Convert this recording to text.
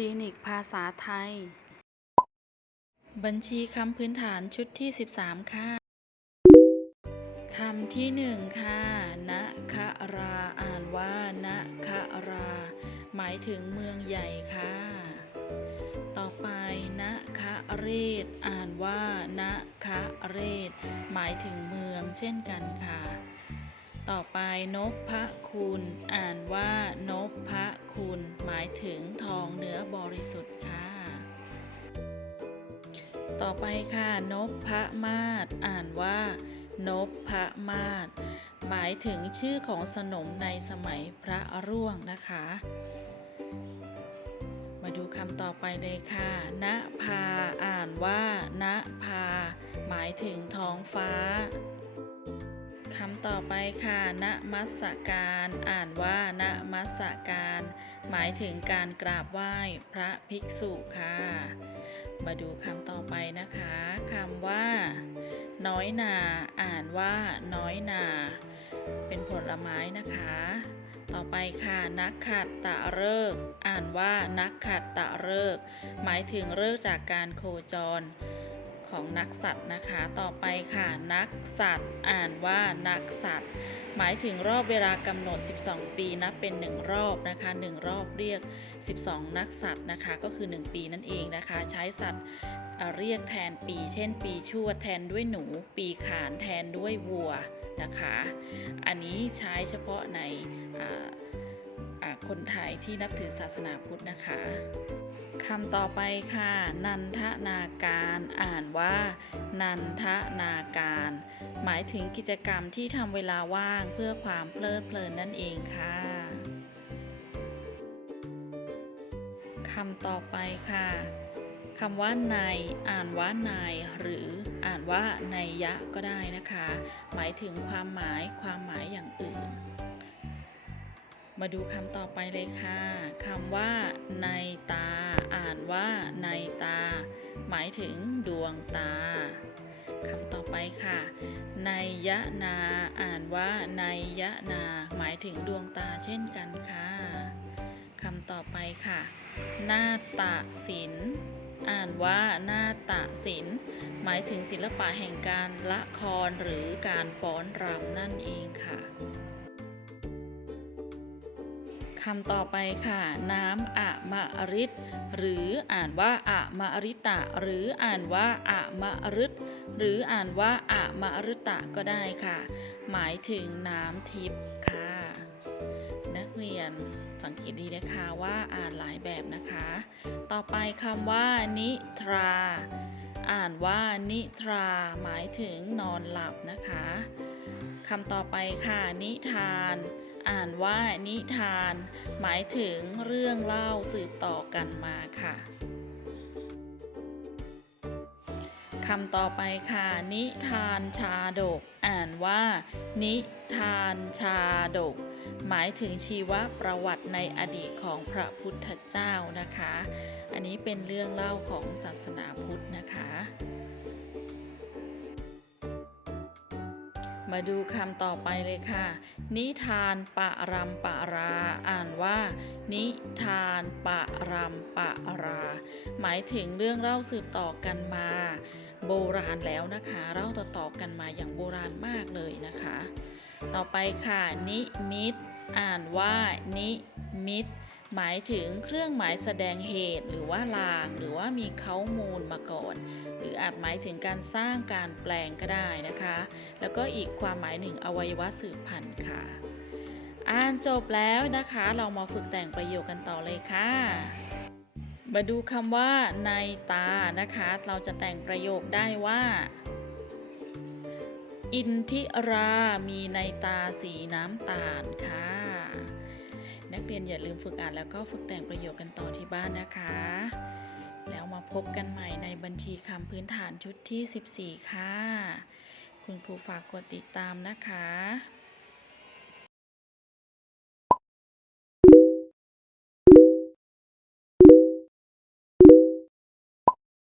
ลินิกภาษาไทย บัญชีคำพื้นฐานชุดที่ 13 ค่ะคำที่หนึ่งค่ะณคราอ่านว่าณครา หมายถึงเมืองใหญ่ค่ะ ต่อไปณคเรศอ่านว่าณคเรศหมายถึงเมืองเช่นกันค่ะ ต่อไปนพพระคุณ อ่านว่านพพระคุณ หมายถึงทองเนื้อบริสุทธิ์ค่ะ ต่อไปค่ะนพพระมาศอ่านว่านพพระมาศหมายถึงชื่อของสนมในสมัยพระร่วงนะคะ มาดูคำต่อไปเลยค่ะณภาอ่านว่าณภาหมายถึงท้องฟ้า คำต่อไปค่ะณมัสการ อ่านว่าณมัสการ หมายถึงการกราบไหว้พระภิกษุค่ะ มาดูคำต่อไปนะคะคำว่า น้อยนา อ่านว่า น้อยนา เป็นผลไม้นะคะ ต่อไปค่ะ นักขัดตะเริก อ่านว่านักขัดตะเริก หมายถึงเลิกจากการโคจร ของนักสัตว์นะคะ ต่อไปค่ะ นักสัตว์ อ่านว่านักสัตว์ หมายถึงรอบเวลากำหนด 12 ปีนับเป็น 1 รอบนะคะ 1 รอบเรียก 12 นักสัตว์นะคะ ก็คือ 1 ปีนั่นเองนะคะ ใช้สัตว์เรียกแทนปี เช่น ปีชวดแทนด้วยหนู ปีขานแทนด้วยวัวนะคะ อันนี้ใช้เฉพาะในคนไทยที่นับถือศาสนาพุทธนะคะ คำต่อไปค่ะ นันทนาการอ่านว่า นันทนาการ หมายถึงกิจกรรมที่ทำเวลาว่างเพื่อความเพลิดเพลินนั่นเองค่ะคำต่อไปค่ะคำว่าในอ่านว่าในหรืออ่านว่าในยยะก็ได้นะคะ หมายถึงความหมายความหมายอย่างอื่น มาดูคำต่อไปเลยค่ะคำว่าในายถึงดวงตาคำต่อไปค่ะในยะนาอ่านว่าในยะนา หมายถึงดวงตาเช่นกันค่ะคำต่อไปค่ะ หน้าฏศิลอ่านว่าหน้าฏศิลหมายถึงศิลปะแห่งการละครหรือการฟ้อนรำนั่นเองค่ะ คำต่อไปค่ะ น้ำอะมะริดหรืออ่านว่าอะมะริตะ หรืออ่านว่าอะมะรึดหรืออ่านว่าอะมะรึตะก็ได้ค่ะ หมายถึงน้ำทิพย์ค่ะ นักเรียนสังเกตดีนะคะว่าอ่านหลายแบบนะคะ ต่อไปคำว่า นิทรา อ่านว่านิทรา หมายถึงนอนหลับนะคะคำต่อไปค่ะ นิทาน อ่านว่านิทาน หมายถึงเรื่องเล่าสืบต่อกันมาค่ะคำต่อไปค่ะ นิทานชาดก อ่านว่า นิทานชาดก หมายถึงชีวประวัติในอดีตของพระพุทธเจ้านะคะ อันนี้เป็นเรื่องเล่าของศาสนาพุทธนะคะ มาดูคำต่อไปเลยค่ะ นิทานปะรำปะรา อ่านว่า นิทานปะรำปะรา หมายถึงเรื่องเล่าสืบต่อกันมา โบราณแล้วนะคะเล่าต่อๆกันมาอย่างโบราณมากเลยนะคะ ต่อไปค่ะ นิมิต อ่านว่า นิมิต หมายถึงเครื่องหมายแสดงเหตุหรือว่าลาง หรือว่ามีเขามูลมาก่อน หรืออาจหมายถึงการสร้างการแปลงก็ได้นะคะ แล้วก็อีกความหมายหนึ่งอวัยวะสืบพันธุ์ค่ะ อ่านจบแล้วนะคะ เรามาฝึกแต่งประโยคกันต่อเลยค่ะ มาดูคำว่าในตานะคะ เราจะแต่งประโยคได้ว่า อินทิรามีในตาสีน้ำตาลค่ะ นักเรียนอย่าลืมฝึกอ่านแล้วก็ฝึกแต่งประโยคกันต่อที่บ้านนะคะ แล้วมาพบกันใหม่ในบัญชีคำพื้นฐานชุดที่ 14 ค่ะ คุณครูฝากกดติดตามนะคะ